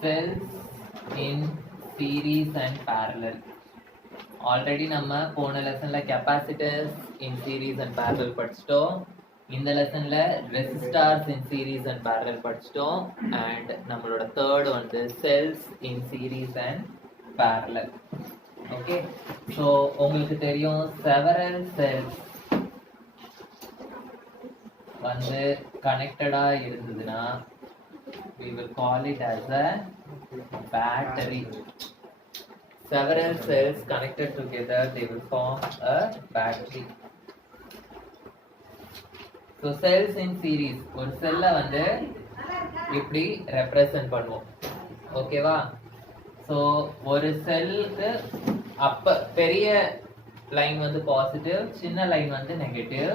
cells in series and parallel. Already நம்ம போன லெசன்ல capacitors in series and parallel படிச்சிட்டோம். இந்த லெசன்ல resistors in series and parallel படிச்சிட்டோம். And நம்மளோட third வந்து cells in series and parallel. Okay, so உங்களுக்கு தெரியும் several cells வந்து connected-ஆ இருந்ததுன்னா we will call it as a battery. Several cells connected together, they will form a battery. So cells in series, ஒரு செல்லை வந்து இப்படி ரெப்ரசன்ட் பண்ணுவோம். ஓகேவா? ஸோ ஒரு செல்லுக்கு அப்ப பெரிய லைன் வந்து பாசிட்டிவ், சின்ன லைன் வந்து negative.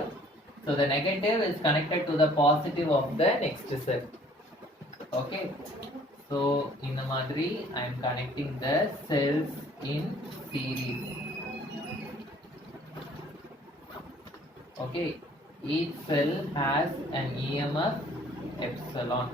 So the negative is connected to the positive of the next cell. Okay, so இந்த மாதிரி I am connecting the cells in series. Okay, each cell has an EMF epsilon.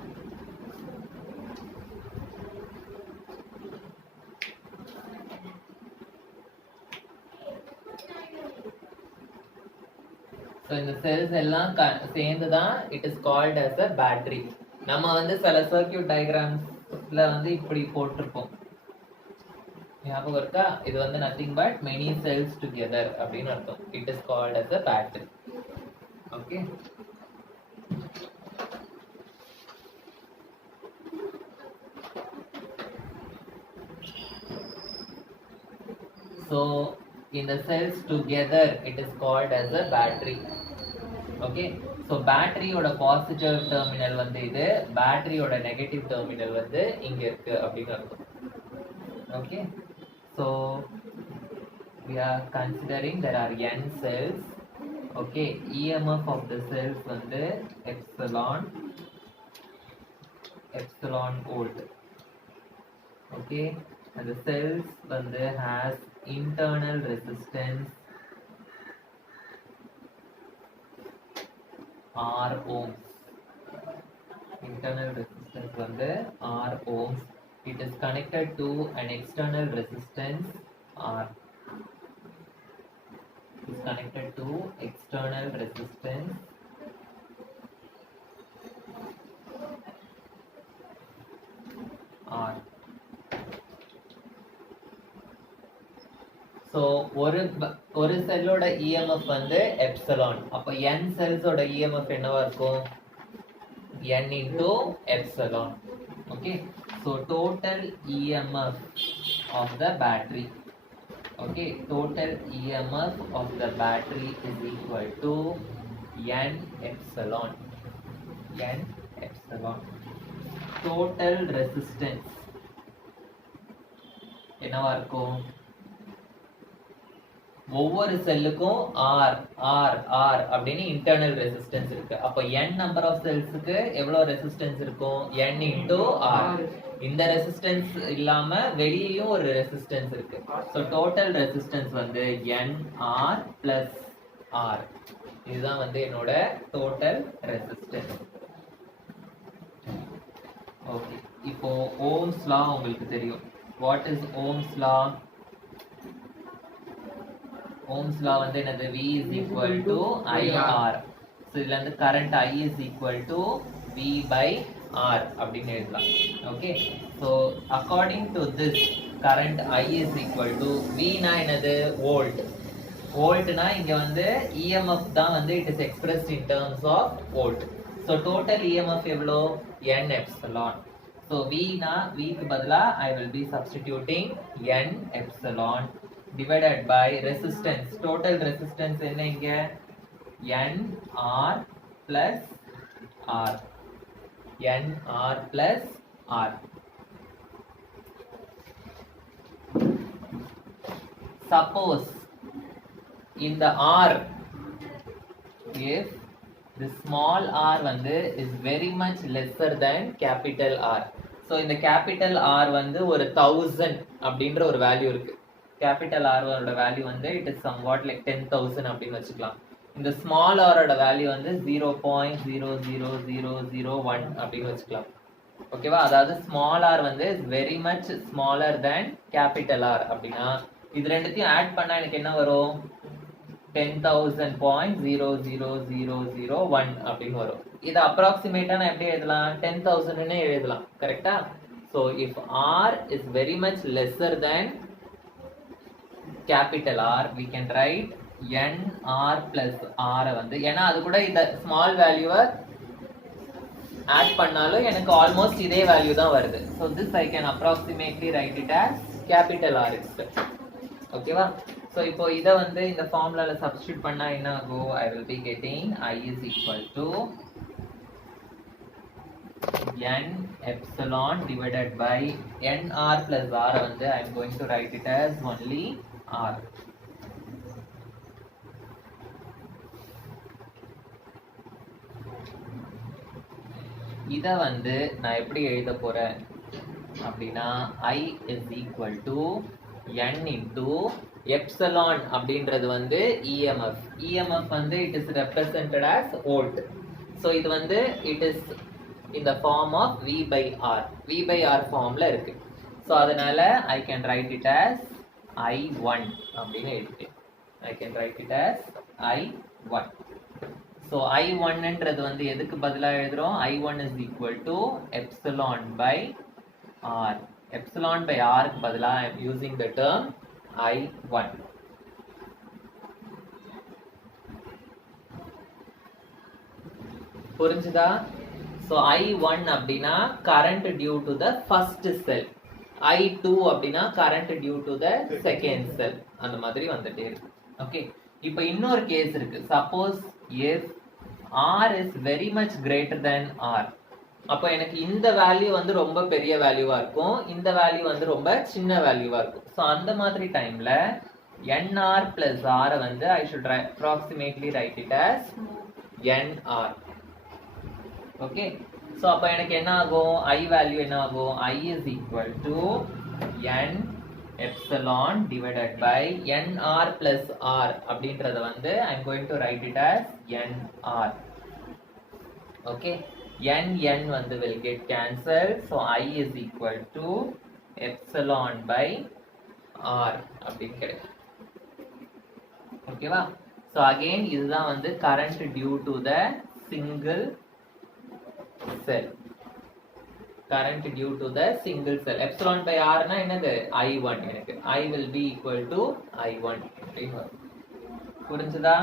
So இந்த cells எல்லாம் சேர்ந்து தான் it is called as a battery. நம்ம வந்து சில circuit டயக்ராம்ஸ்ல வந்து இப்படி போட்டிருப்போம். ஞாபகம் இருக்கா? இது வந்து nothing but many cells together அப்படின்னு அர்த்தம். It is called as a battery. Okay. So in the cells together it is called as a battery. Okay, so battery ஓட பாசிட்டிவ் டெர்மினல் வந்து இது, பேட்டரியோட நெகட்டிவ் டெர்மினல் வந்து இங்க இருக்கு அப்படின்னு அர்த்தம். Okay, so we are considering there are n cells. Okay, EMF of the cells வந்து epsilon volt. Okay, and the cells வந்து has internal resistance R ohms. Internal resistance வந்து R ohms. It is connected to an external resistance R. It is connected to external resistance R. So ஒரு செல்லோட EMF வந்து epsilon. அப்ப n செல்ஸோட EMF என்னவா இருக்கும்? n into epsilon. Okay, so total EMF of the battery. Okay, total EMF of the battery is equal to n epsilon. N epsilon. Total resistance என்னவா இருக்கும்? ஒவ்வொரு செல்லுக்கும் R R R அப்படின்னு internal resistance இருக்கு. அப்ப n number of செல்ஸுக்கு எவ்வளவு resistance இருக்கும்? n into R. இந்த resistance இல்லாம வெளியேயும் ஒரு ரெசிஸ்டன்ஸ் இருக்கு. ஸோ டோட்டல் ரெசிஸ்டன்ஸ் வந்து NR plus R. இதுதான் வந்து என்னோட டோட்டல் ரெசிஸ்டன்ஸ். ஓகே, இப்போ ஓம்ஸ் லா உங்களுக்கு தெரியும். What is Ohm's law? Ohm's law வந்து என்னது? V is equal to IR. So இதுல இருந்து current I is equal to V by R அப்படின்னு எழுதலாம். Okay, so according to this current I is equal to V னா என்னது? Volt. வோல்ட்னா இங்க வந்து EMF தான் வந்து it is expressed in terms of volt. So total EMF எவ்வளோ? n epsilon. So V னா V க்கு பதிலா I will be substituting n epsilon divided by resistance. Total resistance என்ன இங்க? N R plus R. N R plus R. Suppose in the R, if the small r வந்து is very much lesser than capital R. So இந்த capital R வந்து ஒரு 1000 அப்படின்ற ஒரு value இருக்கு. capital R ஓட வேல்யூ வந்து it is somewhat like 10,000 அப்படின்னு வச்சுக்கலாம். இந்த small r ஓட வேல்யூ வந்து 0.00001 அப்படின்னு வச்சுக்கலாம். ஓகேவா? அதாவது ஸ்மால் ஆர் வந்து very much smaller than capital R அப்படின்னா இது ரெண்டுத்தையும் ஆட் பண்ணா எனக்கு என்ன வரும்? 10,000.00001 அப்படின்னு வரும். இது அப்ராக்சிமேட்டா நான் எப்படி எழுதலாம்? 10,000 எழுதலாம். கரெக்டா? So if R is very much lesser than capital R, we can write NR plus R வந்து ஏன்னா அது கூட இந்த ஸ்மால் வேல்யூவை ஆட் பண்ணாலும் எனக்கு ஆல்மோஸ்ட் இதே வேல்யூ தான் வருது. So this I can approximately write it as capital R itself. ஓகேவா? So இப்போ இதை வந்து இந்த ஃபார்முலால சப்ஸ்டிட்யூட் பண்ணா என்ன ஆகும்? I will be getting I is equal to n epsilon divided by nr plus r வந்து I am going to write it as only r. இதை வந்து நான் எப்படி எழுத போறேன் அப்படின்னா I is equal to n into epsilon அப்படின்றது வந்து EMF. EMF வந்து it is represented as volt. So இது வந்து it is in the form of V by R. V by R formல இருக்கு. So அதனால I can write it as I1 அப்படின்னு எழுதிட்டேன். I can write it as I1. So I1 ன்றது வந்து எதுக்கு பதிலா எழுதுறோம்? I1 is equal to epsilon by R. Epsilon by R க்கு பதிலா I am using the term I1. புரிஞ்சுதா? So I1 அப்படின்னா current due to the first cell. I2 அப்படின்னா current due to the second cell. அந்த மாதிரி வந்துட்டே இருக்கு. Okay. இப்போ இன்னொரு கேஸ் இருக்கு. Suppose if R is very much greater than R. அப்போ எனக்கு இந்த வேல்யூ வந்து ரொம்ப பெரிய வேல்யூவா இருக்கும், இந்த வேல்யூ வந்து ரொம்ப சின்ன வேல்யூவா இருக்கும். ஸோ அந்த மாதிரி டைம்ல NR plus R வந்து I should approximately write it as NR. Okay. So அப்போ எனக்கு என்ன ஆகும்? I வேல்யூ என்ன ஆகும்? I is equal to N epsilon divided by NR plus R அப்படின்றத வந்து I am going to write it as NR. Okay. N வந்து will get cancelled. So I is equal to epsilon by R அப்படின்னு கிடைக்கும். ஓகேவா? So again இதுதான் வந்து current due to the single cell. Current due to the single cell. Epsilon by R னா என்னது? I1 எனக்கு. I will be equal to I1 அப்படின்னு வரும். புரிஞ்சுதா?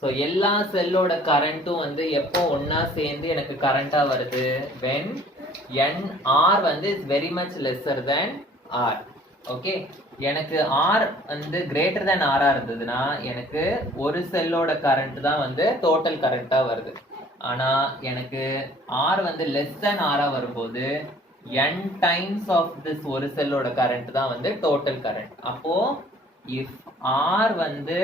ஸோ எல்லா செல்லோட கரண்ட்டும் வந்து எப்போ ஒன்னா சேர்ந்து எனக்கு கரண்டா வருது? when NR வந்து is very much lesser than R. Okay. எனக்கு R வந்து greater than R இருந்ததுன்னா எனக்கு ஒரு செல்லோட கரண்ட் தான் வந்து டோட்டல் கரண்டா வருது. ஆனா எனக்கு R வந்து less than R வரும்போது n times of this ஒரு செல்லோட கரண்ட் தான் வந்து டோட்டல் கரண்ட். அப்போ if R வந்து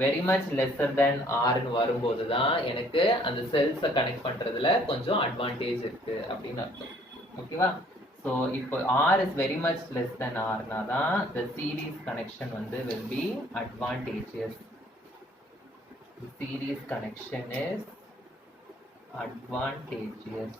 very much lesser than R ன்னு வரும்போது தான் எனக்கு அந்த செல்ஸை கனெக்ட் பண்றதுல கொஞ்சம் அட்வான்டேஜ் இருக்கு அப்படின்னு அர்த்தம். ஓகேவா? ஸோ இப்போ R is very much less than R னா தான் the series connection வந்து will be advantageous. The series connection is advantageous.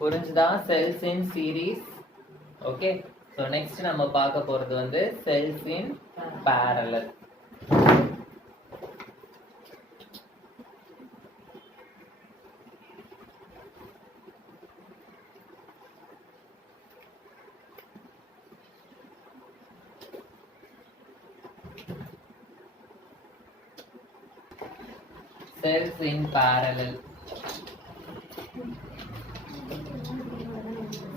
புரிஞ்சுதா? Cells in series. Okay. So next நம்ம பார்க்க போறது வந்து cells in parallel. Cells in parallel.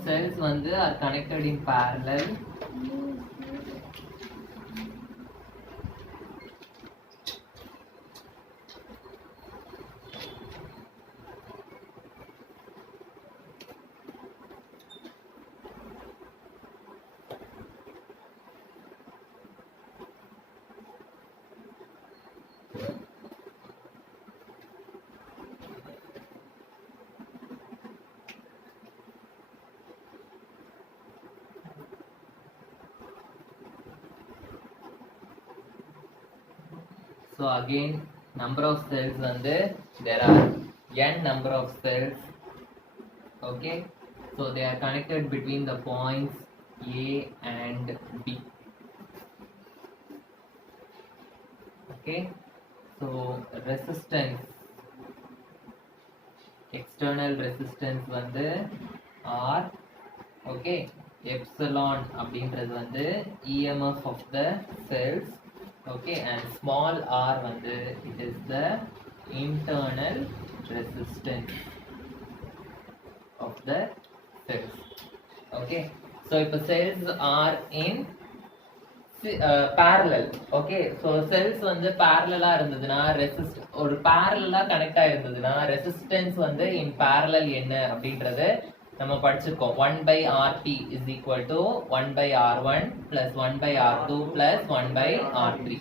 Cells வந்து are connected in parallel. So again number of cells வந்து there are n number of cells. Okay, so they are connected between the points A and B. Okay, so resistance, external resistance வந்து R. Okay, epsilon அப்படின்றது வந்து EMF of the cells. Okay, and small r வந்து it is the internal resistance of the cells. Okay, so if the cells are in parallel, okay, so cells வந்து parallel இருந்ததுனா ஒரு parallel connect ஆயிருந்ததுனா resistance வந்து in parallel என்ன அப்படின்றது நம்ம படிச்சிருக்கோம். 1 by RP is equal to 1 by R1 plus 1 by R2 plus 1 by R3.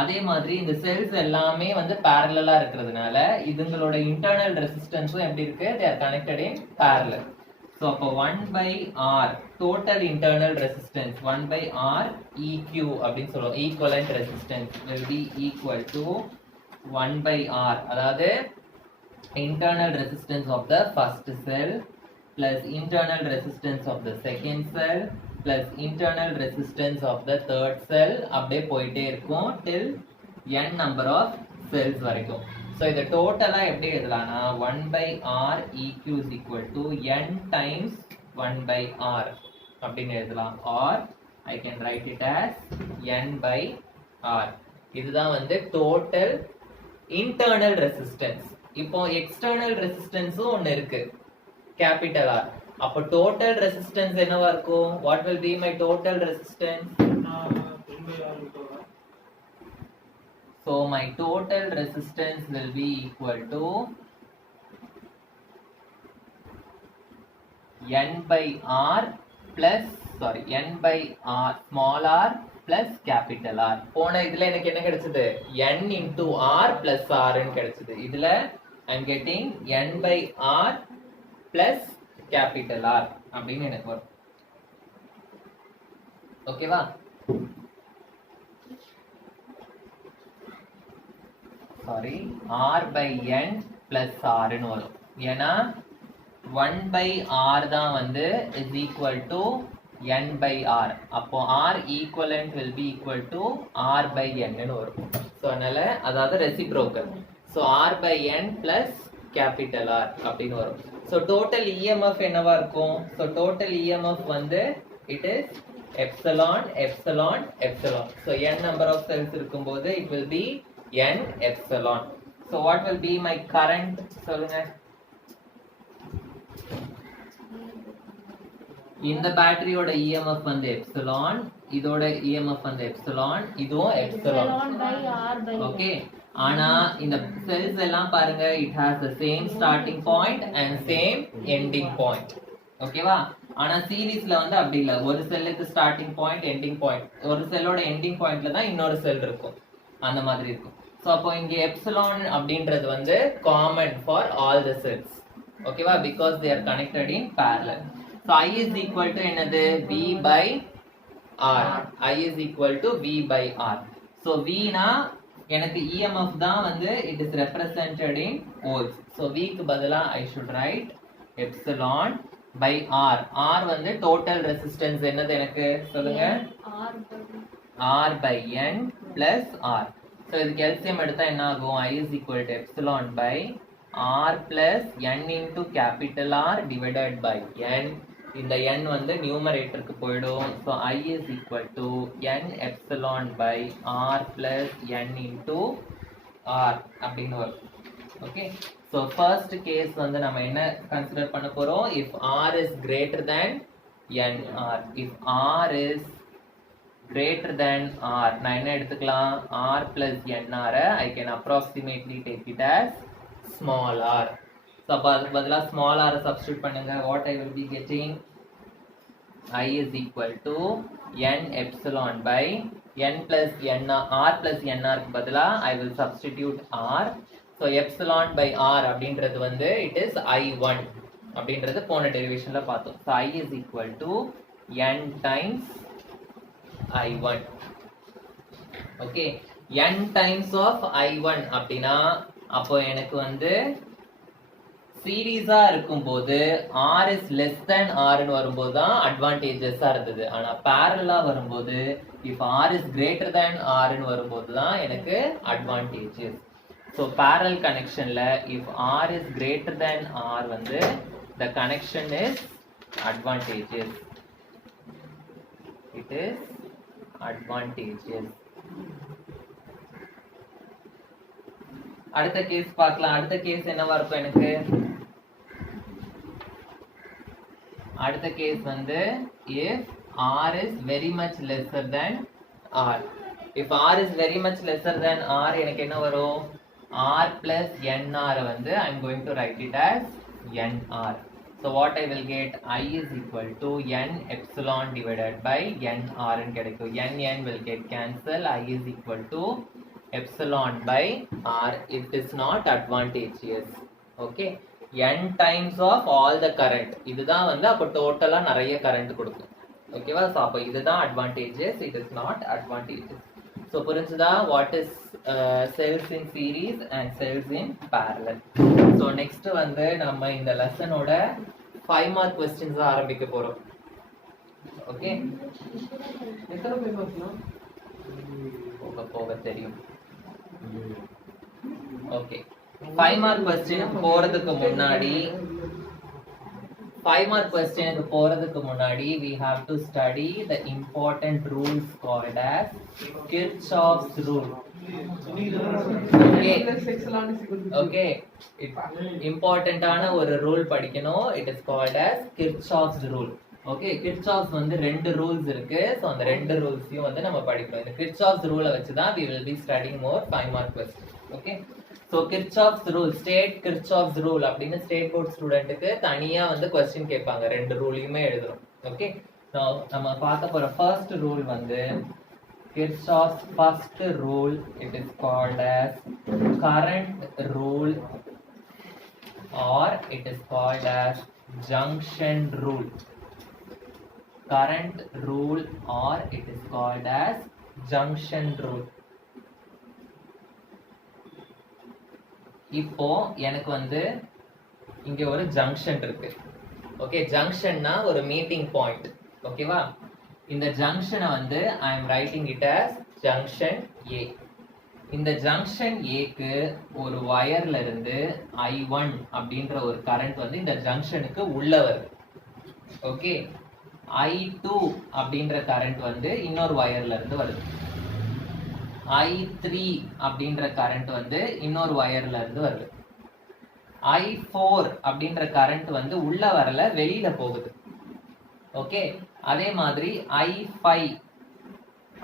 அதே மாதிரி இந்த செல்ஸ் எல்லாமே வந்து parallel இருக்கிறதுனால இதுங்களோட internal ரெசிஸ்டன்ஸும் எப்படி இருக்கு? They are connected in parallel. So அப்போ 1 by R total internal resistance 1 by R EQ அப்படின்னு சொல்லுவோம். Equivalent resistance will be equal to 1 by R, அதாவது internal resistance of the first cell plus internal resistance of the second cell plus internal resistance of the third cell அப்படியே போயிட்டே இருக்கும் till n number of cells வரைக்கும். So இத டோட்டலா எப்படி எழுதலாம்னா 1 by R EQ is equal to n times 1 by R அப்படின்னு எழுதலாம், or I can write it as n by R. இதுதான் வந்து total internal resistance. இப்போ external resistanceம் ஒன்னு இருக்கு, capital R. அப்போ total resistance என்னவா இருக்கும்? What will be my total resistance? So my total resistance will be equal to n by R plus n by R small r plus capital R. போன இதுல எனக்கு என்ன கிடைச்சது? n into R plus R ன்னு கிடைச்சது. இதுல I'm getting n by R plus capital R அப்படின்னு எனக்கு வரும். ஓகேவா? Sorry, R by n plus R ன்னு வரும். ஏன்னா 1 by R தான் வந்து is equal to n by R. அப்போ R equivalent will be equal to R by n ன்னு வரும். ஸோ அதனால அதாவது reciprocal. So R by n plus capital R அப்படின்னு வரும். ஸோ டோட்டல் EMF என்னவா இருக்கும்? ஸோ டோட்டல் EMF வந்து it is epsilon epsilon epsilon. So n number of cells இருக்கும்போது it will be n epsilon. So what will be my current? சொல்லுங்க. இந்த பேட்டரியோட EMF வந்து epsilon, இதோட EMF வந்து epsilon, இதுவும் epsilon. ஓகே, ஆனா இந்த செல்ஸ் எல்லாம் பாருங்க, it has the same starting point and same ending point. ஓகேவா? ஆனா சீரிஸ்ல வந்து அப்படி இல்ல, ஒரு செல்லுக்கு ஸ்டார்டிங் பாயிண்ட் எண்டிங் பாயிண்ட், ஒரு செல்லோட எண்டிங் பாயிண்ட்ல தான் இன்னொரு செல் இருக்கும், அந்த மாதிரி இருக்கும். சோ அப்போ இங்க எப்சிலான் அப்படின்றது வந்து common for all the cells. ஓகேவா? because they are connected in parallel. so I is equal to என்னது? V by R. I is equal to V by R. so V னா எனக்கு EMF தான் வந்து it is represented in volts. so V க்கு பதிலா I should write epsilon by R. R வந்து total resistance என்னது எனக்கு சொல்லுங்க? R by n plus R. so இதுக்கு LCM எடுத்தா என்ன ஆகும்? I is equal to epsilon by R plus n into capital R divided by n. இந்த n வந்து நியூமரேட்டருக்கு போய்டும். so I is equal to n epsilon by R plus n into R அப்படின்னு வரும். Okay, so first case வந்து நம்ம என்ன consider பண்ண போறோம்? if R is greater than nR. if R is greater than R, நான் என்ன எடுத்துக்கலாம்? R plus nR I can approximately take it as small r. so அப்ப அதுக்கு பதிலா small r substitute பண்ணுங்க. what I will be getting? I is equal to n epsilon by n plus nr. R plus nR க்கு பதிலா I will substitute R. so epsilon by R அப்படின்றது வந்து it is I1 அப்படின்றது போன டெரிவேஷன்ல பார்த்தோம். so I is equal to n times I1. okay, n times of I1 அப்படின்னா அப்போ எனக்கு வந்து சீரீஸா இருக்கும்போது r is less than r ன்னு வரும்போது தான் அட்வான்டேஜஸா இருந்தது. ஆனா parallel வரும்போது if r is greater than r ன்னு வரும்போது தான் எனக்கு advantages. So parallel connectionல if r is greater than r வந்து the connection is advantageous. It is advantageous. அடுத்த கேஸ் பார்க்கலாம். அடுத்த கேஸ் என்னவா இருக்கும் எனக்கு? அடுத்த கேஸ் வந்து if r is very much lesser than r. If r is very much lesser than r எனக்கு என்ன வரும்? r plus nr வந்து I am going to write it as nr. So what I will get? I is equal to n epsilon divided by nr ன்னு கிடைக்கும். n will get cancel. I is equal to epsilon by r. It is not advantageous. Okay. n times of all the current. இதுதான் வந்து அப்ப டோட்டலா நிறைய current கொடுக்கும். ஓகேவா? So அப்ப இதுதான் advantageous. It is not advantageous. So புரிஞ்சுதா? What is cells in series and cells in parallel. So next வந்து நம்ம இந்த லெசனோட 5 mark questions ஆரம்பிக்க போறோம். ஓகே? எத்தனை பேப்பர்ஸ்னா? போக தெரியும். ஓகே. 5 mark question போறதுக்கு முன்னாடி 5 mark question போறதுக்கு முன்னாடி we have to study the important rules called as Kirchhoff's rule. Okay. Important ஆன ஒரு ரூல் படிக்கணும். It is called as Kirchhoff's rule. Okay, Kirchhoff's வந்து ரெண்டு ரூல்ஸ் இருக்கு. சோ அந்த ரெண்டு ரூல்ஸையும் வந்து நம்ம படிக்கணும். இந்த Kirchhoff's ரூலை வச்சு தான் we will be studying more 5 mark questions. Okay. So Kirchhoff's rule, state Kirchhoff's rule அப்படின்னு ஸ்டேட் போர்ட் ஸ்டூடெண்ட்டுக்கு தனியா வந்து கொஸ்டின் கேட்பாங்க. ரெண்டு ரூலையுமே எழுதணும். ஓகே. சோ நம்ம பார்க்க போற ஃபர்ஸ்ட் ரூல் வந்து Kirchhoff's first rule. It is called as current rule or it is called as junction rule. Current rule or it is called as junction rule. இப்போ எனக்கு வந்து இங்க ஒரு ஜங்ஷன் இருக்கு. ஓகே, ஜங்ஷன்னா ஒரு மீட்டிங் பாயிண்ட். ஓகேவா? இந்த ஜங்ஷனை வந்து I am writing it as junction A. இந்த ஜங்ஷன் ஏக்கு ஒரு வயர்ல இருந்து I1 அப்படின்ற ஒரு கரண்ட் வந்து இந்த ஜங்ஷனுக்கு உள்ள வருது. ஓகே, I2 அப்படின்ற கரண்ட் வந்து இன்னொரு வயர்ல இருந்து வருது. I3 அப்படின்ற கரண்ட் வந்து இன்னொரு வயர்ல இருந்து வருது. I4 அப்படின்ற கரண்ட் வந்து உள்ள வரல, வெளியில போகுது. ஓகே, அதே மாதிரி I5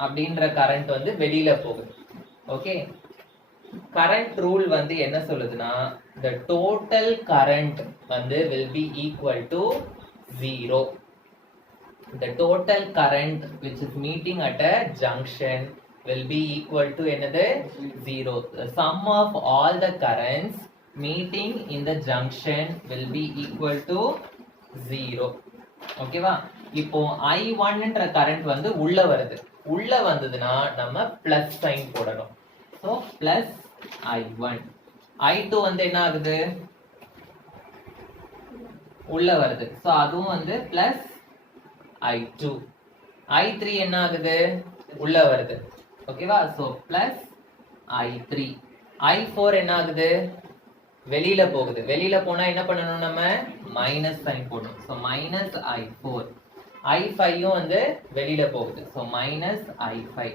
அப்படின்ற கரண்ட் வந்து வெளியில போகுது. ஓகே, கரண்ட் ரூல் வந்து என்ன சொல்லுதுன்னா the total current வந்து will be equal to 0. The total current which is meeting at a junction will be equal to another 0. The sum of all the currents meeting in the junction will be equal to 0. ஓகேவா? இப்போ I1 என்ற current வந்து உள்ள வருது. உள்ள வந்ததுன்னா நம்ம plus sign போடணும். So plus I1. I2 வந்து என்ன ஆகுது? உள்ள வருது. சோ அதுவும் வந்து பிளஸ் I2. I3 என்ன ஆகுது? உள்ள வருது. ஓகேவா? So plus I3. I4 என்ன ஆகுது? வெளியில போகுது. வெளியில போனா என்ன பண்ணணும்? நம்ம மைனஸ் சைன் போடணும். So minus I4. I5 வந்து வெளியில போகுது. So minus I5.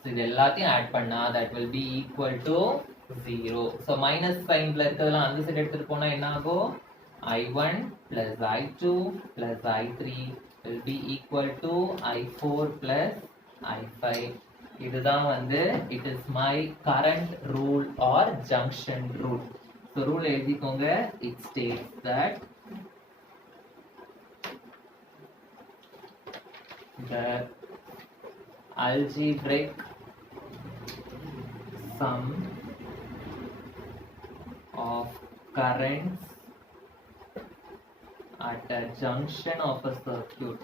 சோ இது எல்லாத்தையும் ஆட் பண்ணா that will be equal to 0. So minus சைன்ல இருக்கிறதெல்லாம் அந்த சைடு எடுத்துட்டு போனா என்ன ஆகும்? I1 plus I2 plus I3 will be equal to I4 plus I5. இதுதான் வந்து it is my current rule or junction rule. So rule எழுதிக்கோங்க. It states that the algebraic sum of currents at a junction of a circuit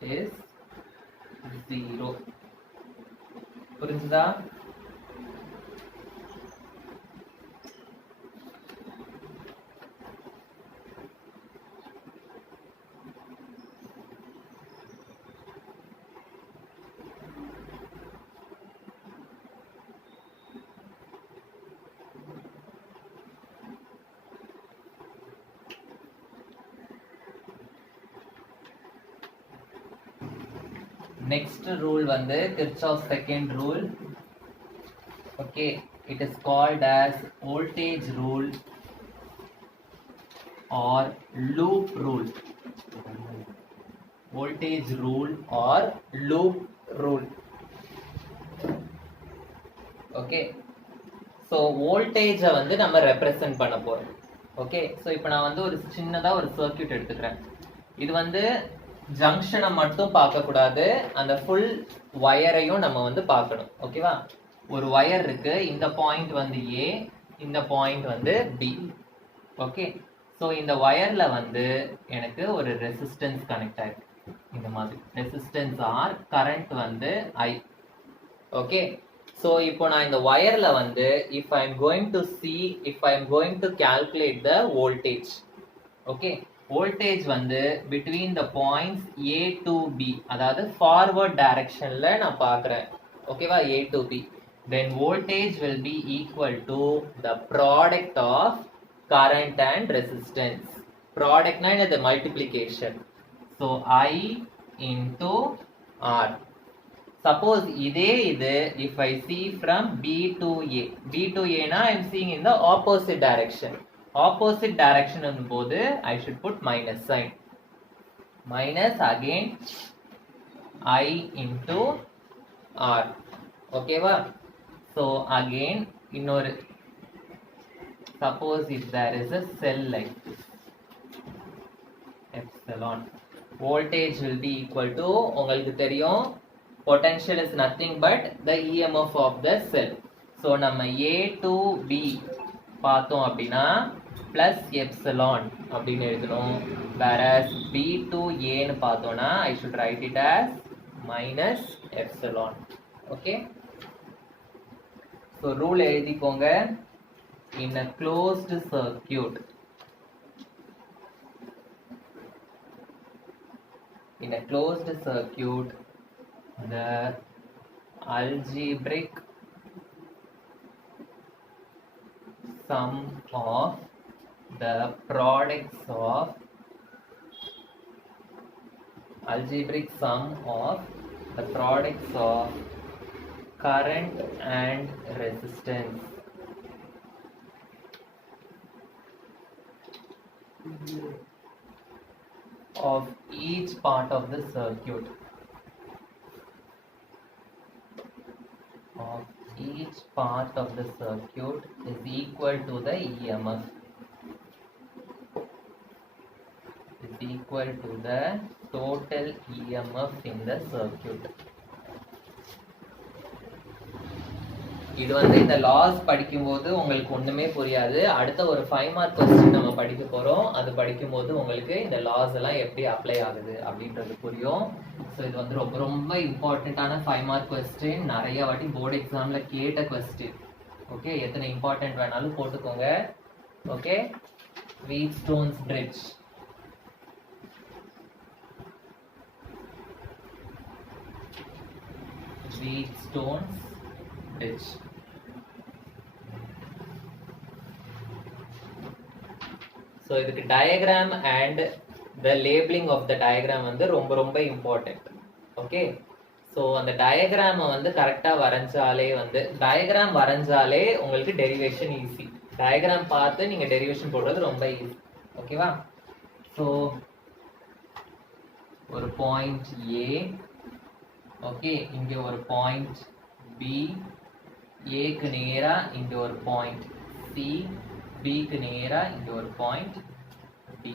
is 0. புரிஞ்சுதா? Next rule வந்து Kirchhoff's second rule. Okay, it is called as voltage rule or loop rule. Voltage rule or loop rule. Okay, so voltage வந்து நம்ம represent பண்ண போறோம். Okay, so இப்போ நான் வந்து ஒரு சின்னதா ஒரு சர்க்யூட் எடுத்துக்கிறேன். இது வந்து ஜங்ஷனை மட்டும் பார்க்க கூடாது, அந்த ஃபுல் வயரையும் நம்ம வந்து பார்க்கணும். ஓகேவா? ஒரு வயர் இருக்கு, இந்த பாயிண்ட் வந்து A, இந்த பாயிண்ட் வந்து B. ஓகே, ஸோ இந்த வயர்ல வந்து எனக்கு ஒரு ரெசிஸ்டன்ஸ் கனெக்ட் ஆயிருக்கு. இந்த மாதிரி ரெசிஸ்டன்ஸ் R, கரண்ட் வந்து I. ஓகே, ஸோ இப்போ நான் இந்த வயர்ல வந்து if I am going to calculate the voltage. Okay, voltage வந்து between the points A to B, அதாவது forward directionல நான் பார்க்குறேன். ஓகேவா? A to B. Then voltage will be equal to the product of current and resistance. Product na the multiplication. So I into R. Suppose இதே இது if I see from B to A. B to A na I am seeing in the opposite direction. Opposite direction போது I should put minus sign. Minus again I into R. ஓகேவா? So again இன்னொரு, suppose if there is a cell like this, epsilon, voltage will be equal to, உங்களுக்கு தெரியும், potential is nothing but the EMF of the cell. So நம்ம A to B பார்த்தோம் அப்படின்னா plus epsilon அப்படின்னு எழுதணும். Whereas B to A ன்னு பார்த்தோம்னா I should write it as minus epsilon. Okay, so rule எழுதிக்கோங்க. In a closed circuit, the algebraic sum of the products of current and resistance of each part of the circuit is equal to the EMF, is equal to the total EMF in the circuit. இது வந்து இந்த loss படிக்கும்போது உங்களுக்கு ஒண்ணுமே புரியாது. அடுத்த ஒரு 5 mark question நம்ம படிக்க போறோம். அது படிக்கும்போது உங்களுக்கு இந்த லாஸ் எல்லாம் எப்படி அப்ளை ஆகுது அப்படின்றது புரியும். ஸோ இது வந்து ரொம்ப ரொம்ப இம்பார்ட்டண்ட்டான 5 மார்க் கொஸ்டின். நிறைய வாட்டி போர்டு எக்ஸாம்ல கேட்ட கொஸ்டின். ஓகே, எத்தனை இம்பார்ட்டன்ட் வேணாலும் போட்டுக்கோங்க. Okay, Wheatstone's bridge. Wheatstone's bridge. So இதுக்கு diagram and the labelling of the diagram வந்து ரொம்ப ரொம்ப இம்பார்ட்டன்ட். ஓகே, ஸோ அந்த டயக்ராமை வந்து கரெக்டாக வரைஞ்சாலே உங்களுக்கு டெரிவேஷன் ஈஸி. டயக்ராம் பார்த்து நீங்கள் டெரிவேஷன் போடுறது ரொம்ப ஈஸி. ஓகேவா? ஸோ ஒரு பாயிண்ட் ஏ, ஓகே, இங்கே ஒரு பாயிண்ட் பி, ஏக்கு நேராக இங்கே ஒரு பாயிண்ட் சி, பிக்கு நேராக இங்கே ஒரு பாயிண்ட் டி.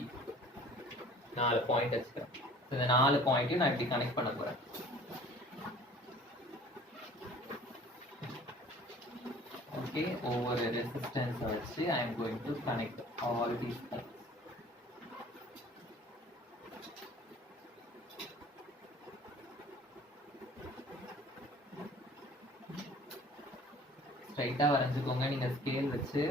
4 பாயிண்ட் வச்சுக்கிறேன். இந்த 4 பாயிண்ட்டையும் நான் இப்படி கனெக்ட் பண்ண போகிறேன். ஓகே, ஒவ்வொரு ரெசிஸ்டன்ஸை வச்சு I am going to connect all these points. ஸ்ட்ரைட்டா வரைஞ்சுக்கோங்க நீங்க ஸ்கேல் வச்சு.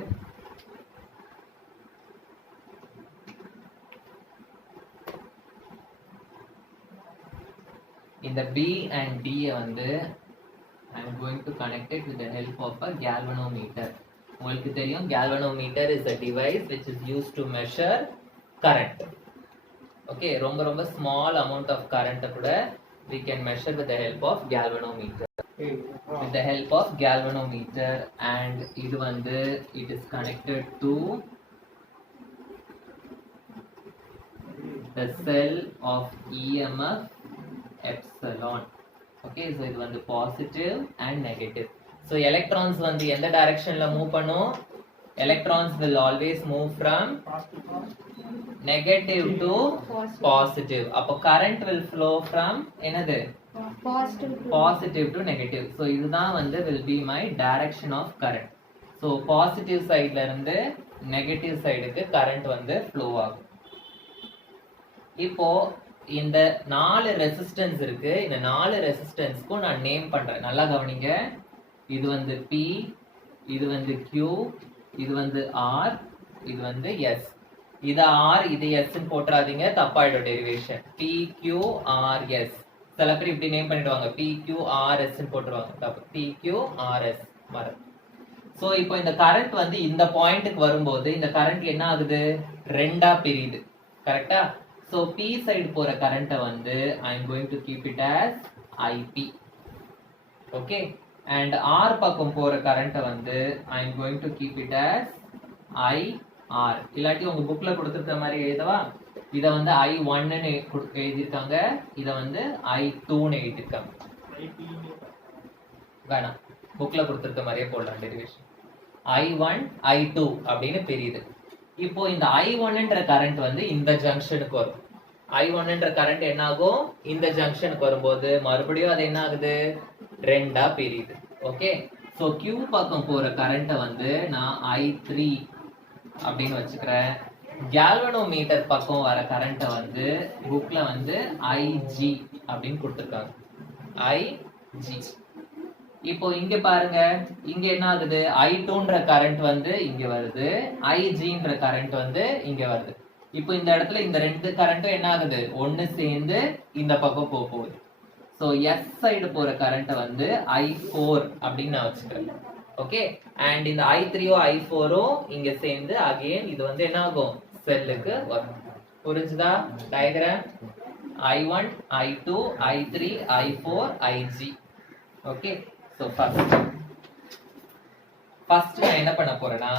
இந்த B and D வந்து I am going to connect it with the help of a galvanometer. உங்களுக்கு தெரியும் galvanometer is a device which is used to measure current. Okay, ரொம்ப small amount of current கூட we can measure with the help of galvanometer. With the help of galvanometer, and இது வந்து it is connected to the cell of EMF epsilon. Okay, so இது வந்து positive and negative. So electrons வந்து எந்த directionல move பண்ணும்? Electrons will always move from negative to positive. அப்போ current will flow from என்னது? Positive to negative. So இதுதான் வந்து will be my direction of current. So positive sideல இருந்து negative sideக்கு current வந்து flow ஆகும். இப்போ இந்த 4 ரெசிஸ்டன்ஸ் இருக்கு. இந்த 4 ரெசிஸ்டன்ஸ்க்கும் நான் நேம் பண்றேன். நல்லா கவனிங்க. இது வந்து P, இது வந்து Q, இது வந்து R, இது வந்து S. இது R, இது S ன்னு போட்றாதீங்க, தப்பாயிடும் derivation. P, Q, R, S. சில பேர் இப்படி நேம் பண்ணிடுவாங்க. P, Q, R, S ன்னு போட்டுருவாங்க. தப்பு. P, Q, R, S மரம். சோ இப்போ இந்த கரண்ட் வந்து இந்த பாயிண்ட்க்கு வரும்போது இந்த கரண்ட் என்ன ஆகுது? ரெண்டா பிரியுது. கரெக்ட்டா? So P side போற கரண்ட வந்து I am going to keep it as IP. Okay, and R பக்கம் போற கரண்ட வந்து I am going to keep it as IR. இல்லாட்டி உங்க புக்ல கொடுத்திருக்க மாதிரி எழுதவா? இத வந்து I1 ன்னு எழுதிருக்காங்க, இத வந்து I2 ன்னு எழுதிருக்காங்க. வேணாம், புக்ல கொடுத்திருக்க மாதிரியே போடலாம் டெரிவேஷன். I1 I2 அப்படின்னு தெரியுது. இப்போ இந்த I1 ன்ற கரண்ட் வந்து இந்த ஜங்ஷனுக்கு வரும். I1 ன்ற கரண்ட் என்ன ஆகும்? இந்த ஜங்ஷனுக்கு வரும்போது மறுபடியும் அது என்ன ஆகுது? ரெண்டா பிரியுது. ஓகே, சோ Q பக்கம் போற கரண்ட வந்து நான் I3 அப்படின்னு வச்சுக்கிறேன். கேல்வனோமீட்டர் பக்கம் வர கரண்ட வந்து புக்ல வந்து IG அப்படின்னு கொடுத்திருக்காங்க. IG. இப்போ இங்க பாருங்க, இங்க என்ன ஆகுது? I2 ன்ற கரண்ட் வந்து இங்க வருது, IG ன்ற கரண்ட் வந்து இங்க வருது. இப்போ இந்த இடத்துல இந்த ரெண்டு கரண்ட்டும் என்ன ஆகுது? ஒன்னு சேர்ந்து இந்த பக்கம் போகுது. சோ S சைடு போற கரண்ட் வந்து I4 அப்படின்னு நான் வச்சுக்கிறேன். ஓகே, அண்ட் இந்த I3ஓ I4ஓ இங்க சேர்ந்து அகைன் இது வந்து என்ன ஆகும்? செல்லுக்கு வரும். புரிஞ்சுதா diagram? I1 I2 I3 I4 IG. Okay, so first நான் என்ன பண்ண போறேன்னா,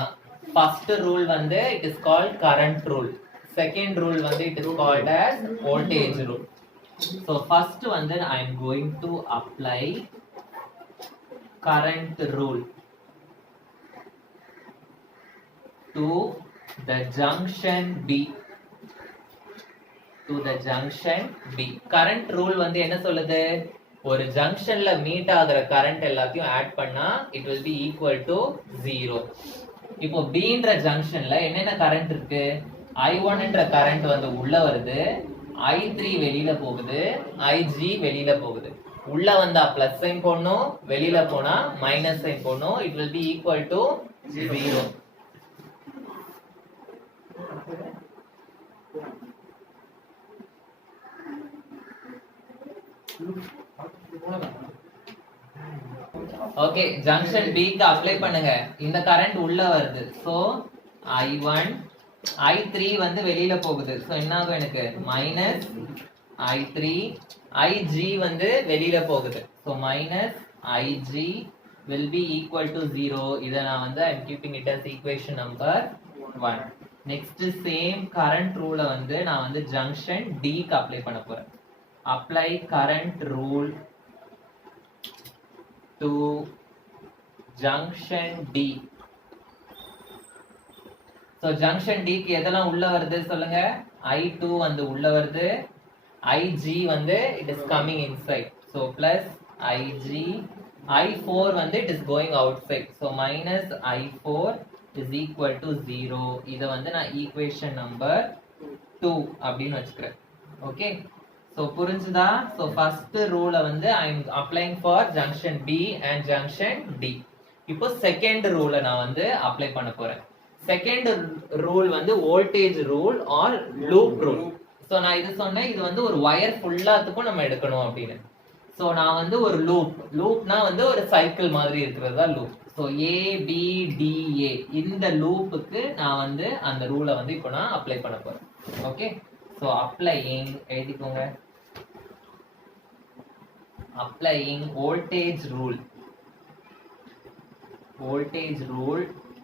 first rule வந்து it is called current rule, second rule வந்து it is called as voltage rule. So first வந்து I am going to apply current rule to the junction B. To the junction B. Current rule வந்து என்ன சொல்லுது? ஒரு ஜங்ஷன்ல meet ஆகுற current எல்லாத்தையும் add பண்ணா it will be equal to 0. இப்போ B ன்ற ஜங்ஷன்ல என்னென்ன கரண்ட் இருக்கு? I1 ன்ற கரண்ட் வந்து உள்ள வருது, I3 வெளியில போகுது, IG வெளியில போகுது. உள்ள வந்தா பிளஸ் சைன் போடணும், வெளியில போனா மைனஸ் சைன் போடணும். it will be equal to 0. Okay, junction B க்கு அப்ளை பண்ணுங்க. இந்த கரண்ட் உள்ள வருது, சோ I1, I3 வந்து வெளியில போகுது, சோ என்ன ஆகும்? எனக்கு மைனஸ் I3, IG வந்து வெளியில போகுது, so minus IG will be equal to 0. இத நான் வந்து I am keeping it as equation number 1. next same current rule வந்து நான் வந்து ஜங்ஷன் D க்கு அப்ளை பண்ண போறேன். apply current rule to junction D. so junction D க்கு எதெல்லாம் உள்ள வருது சொல்லுங்க? I2 வந்து உள்ள வருது, IG வந்து it is coming inside, so plus IG, I4 வந்து it is going outside, so minus I4 is equal to 0. இத வந்து நான் equation number 2 அப்படின்னு வச்சுக்கிறேன். ஓகே, so புரிஞ்சுதா? so first rule வந்து I am applying for junction B and junction D. இப்போ second ரூலை நான் வந்து அப்ளை பண்ண போறேன். செகண்ட் ரூல் வந்து voltage rule or loop rule. So நான் இது சொன்னேன், இது வந்து ஒரு ஒயர் ஃபுல்லாத்துக்கும் நம்ம எடுக்கணும் அப்படின்னு. ஸோ நான் வந்து ஒரு லூப்னா வந்து ஒரு சைக்கிள் மாதிரி இருக்கிறது தான் லூப். ஸோ ABDA இந்த லூப்புக்கு நான் வந்து அந்த ரூலை வந்து இப்போ நான் அப்ளை பண்ண போறேன். ஓகே, ஸோ அப்ளையிங் எழுதிக்கோங்க. Applying voltage rule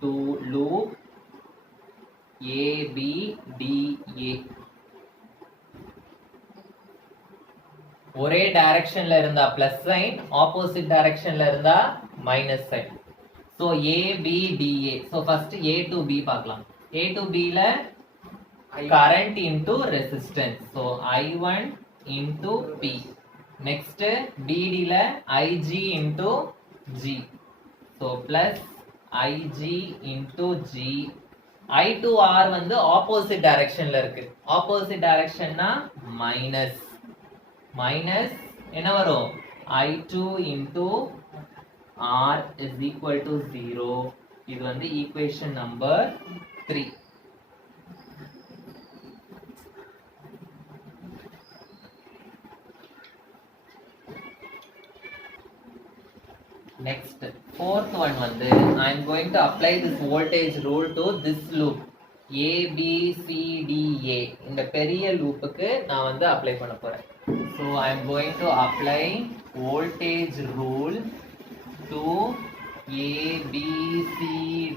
to loop ABDA. ஒரே டைரக்ஷன்ல இருந்தா பிளஸ் சைன், ஆப்போசிட் டைரக்ஷன்ல இருந்தா minus sign. So ABDA. So first A to B பார்க்கலாம். A to B ல current into resistance. So I1 into P. Next BD ல IG into G. So plus IG into G. I to R வந்து opposite டைரக்ஷன்ல இருக்கு. Opposite டைரக்ஷன்னா minus. Minus என்ன வரும்? I2 into R is equal to 0. இது வந்து equation number 3. Next, fourth one வந்து I am going to apply this voltage rule to this loop ABCDA. இந்த பெரிய லூப்புக்கு நான் வந்து அப்ளை பண்ண போறேன். So I am going to apply voltage rule to ABCDA.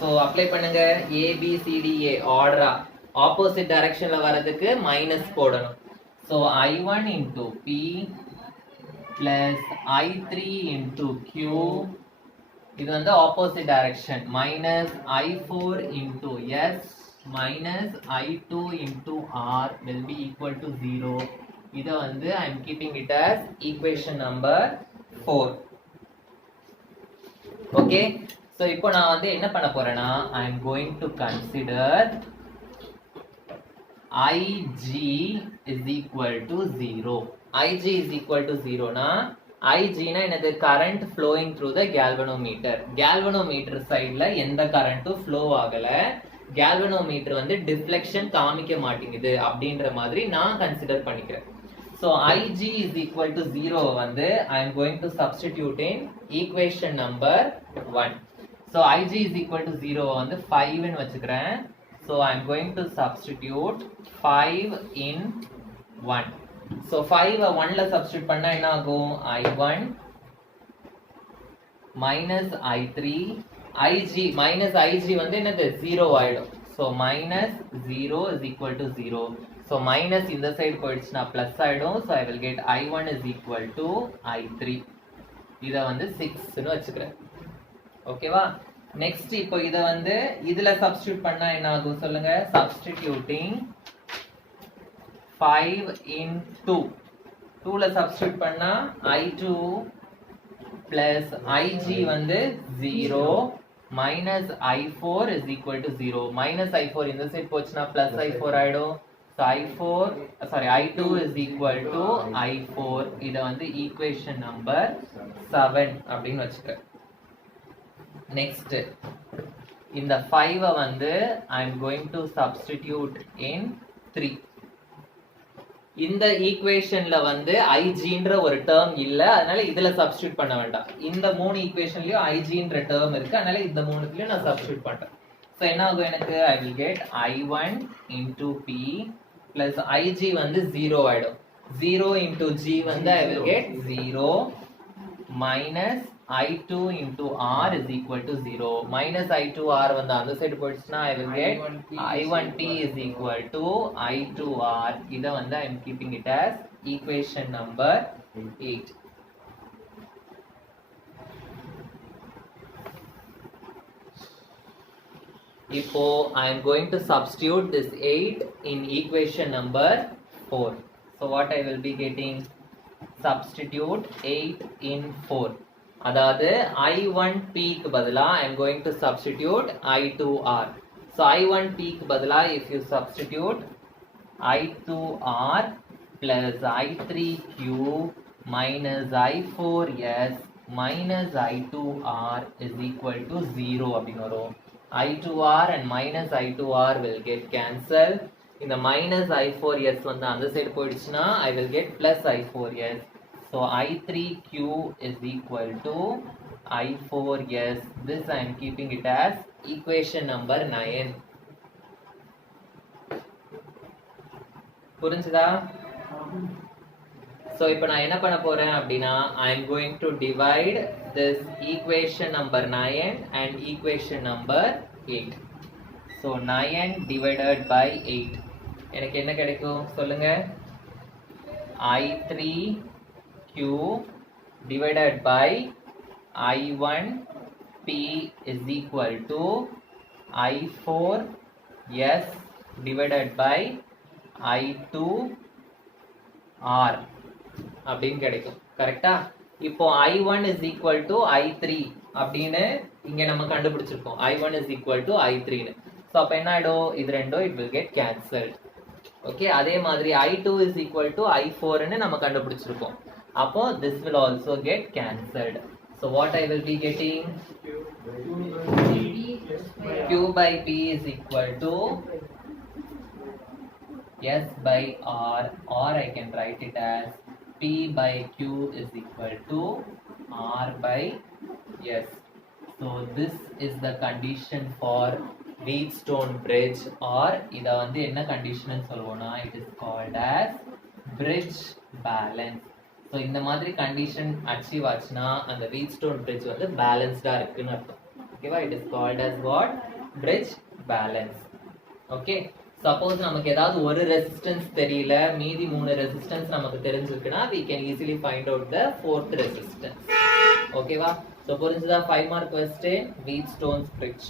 So apply பண்ணுங்க. ABCDA ஆர்டரா ஆப்போசிட் டைரக்ஷன்ல வரதுக்கு மைனஸ் போடணும். So I1 into P plus I3 into Q. இது வந்து opposite direction. minus I4 into S minus I2 into R will be equal to 0. இத வந்து I am keeping it as equation number 4. Okay, so இப்போ நான் வந்து என்ன பண்ண போறேன்னா I am going to consider IG is equal to 0. IG is equal to 0 னா IG னா என்னது? current flowing through the galvanometer. galvanometer சைடுல எந்த கரண்ட்டும் ஃப்ளோ ஆகல. galvanometer வந்து டிஃப்ளெக்ஷன் காமிக்க மாட்டேங்குது அப்படின்ற மாதிரி நான் கன்சிடர் பண்ணிக்கிறேன். So IG is equal to 0 வந்து I am going to substitute in equation number 1. So IG is equal to 0 வந்து 5 ன்னு வச்சுக்கிறேன். So I am going to substitute 5 in 1. So 5 1 ல substitute பண்ணா என்ன ஆகும்? I1 minus I3 IG minus IG வந்து என்னது? 0 ஆயிடும். So minus 0 is equal to 0. So minus இந்த சைடு போயிடுச்சுனா பிளஸ் ஆயிடும். So I will get I1 is equal to I3. இத வந்து 6 ன்னு வச்சுக்கிறேன். ஓகேவா? நெக்ஸ்ட் இப்போ இத வந்து இதுல சப்ஸ்டிட்யூட் பண்ணா என்ன ஆகும் சொல்லுங்க? substituting 5 in 2. 2 ல சப்ஸ்டிட்யூட் பண்ணா I2 plus IG வந்து 0 minus I4 is equal to 0. minus I4 இந்த சைடு போச்சுனா plus I4 ஆயிடும். So I2 is equal to I4. இத வந்து ஈக்குவேஷன் நம்பர் 7 அப்படின்னு வச்சுக்கிறேன். நெக்ஸ்ட் இந்த 5 வந்து I am going to substitute in 3. இந்த ஈக்குவேஷன்ல வந்து ஐஜின்ற ஒரு டேர்ம் இல்ல, அதனால இதுல சப்ஸ்டிட்யூட் பண்ண வேண்டாம். இந்த மூணு ஈக்குவேஷன்லயும் ஐஜின்ற டேர்ம் இருக்கு, அதனால இந்த மூணுத்துலயும் நான் சப்ஸ்டிட்யூட் பண்றேன். சோ என்ன ஆகும் எனக்கு? I will get I1 into P plus IG வந்து 0 ஆயிடும். 0 into G வந்து I will get 0 minus I2 into R is equal to 0. minus I2R வந்து அந்த side போயிடுச்சுனா I will get I1P is equal to I2R. இத வந்து I am keeping it as equation number 8. இப்போ I am going to substitute this 8 in equation number 4. So what I will be getting? Substitute 8 in 4. அதாவது I1P க்கு பதிலா I am going to substitute I2R. So I1P க்கு பதிலா if you substitute I2R plus I3Q minus I4S minus I2R is equal to 0 அப்படின்னு வரும். I2R and minus I2R will get cancelled. இந்த minus I4S வந்து அந்த side போயிடுச்சுன்னா I will get plus I4S. So I3Q is equal to I4S. This I am keeping it as equation number 9. புரிஞ்சுதா? So இப்போ நான் என்ன பண்ண போறேன் அப்படின்னா I am going to divide this equation number 9 and equation number 8. So 9 divided by 8. எனக்கு என்ன கிடைக்கும் சொல்லுங்க? I3Q divided by I1P is equal to I4S divided by I2R அப்படின்னு கிடைக்கும். கரெக்டா? இப்போ I1 is equal to I3 அப்படின்னு இங்க நம்ம கண்டுபிடிச்சிருக்கோம். I1 is equal to I3 னு. சோ அப்ப என்ன ஆயிடும்? இது ரெண்டும் it will get cancelled. Okay, அதே மாதிரி I2 is equal to I4 னு நம்ம கண்டுபிடிச்சிருக்கோம். அப்போ this will also get cancelled. So what I will be getting? Q by P is equal to S by R, or I can write it as P by Q is equal to R by S. So this is the condition for Wheatstone bridge, or இத வந்து என்ன condition சொல்லுவோம்னா it is called as bridge balance. So இந்த மாதிரி condition achieve ஆச்சுனா அந்த Wheatstone bridge வந்து balanced இருக்குன்னு அர்த்தம். ஓகேவா? It is called as what? Bridge balance. Okay. Suppose நமக்கு ஏதாவது ஒரு ரெசிஸ்டன்ஸ் தெரியல, மீதி 3 ரெசிஸ்டன்ஸ் நமக்கு தெரிஞ்சிருக்குனா we can easily find out the fourth resistance. ஓகேவா? So புரிஞ்சுதா? 5 mark question Wheatstone's bridge.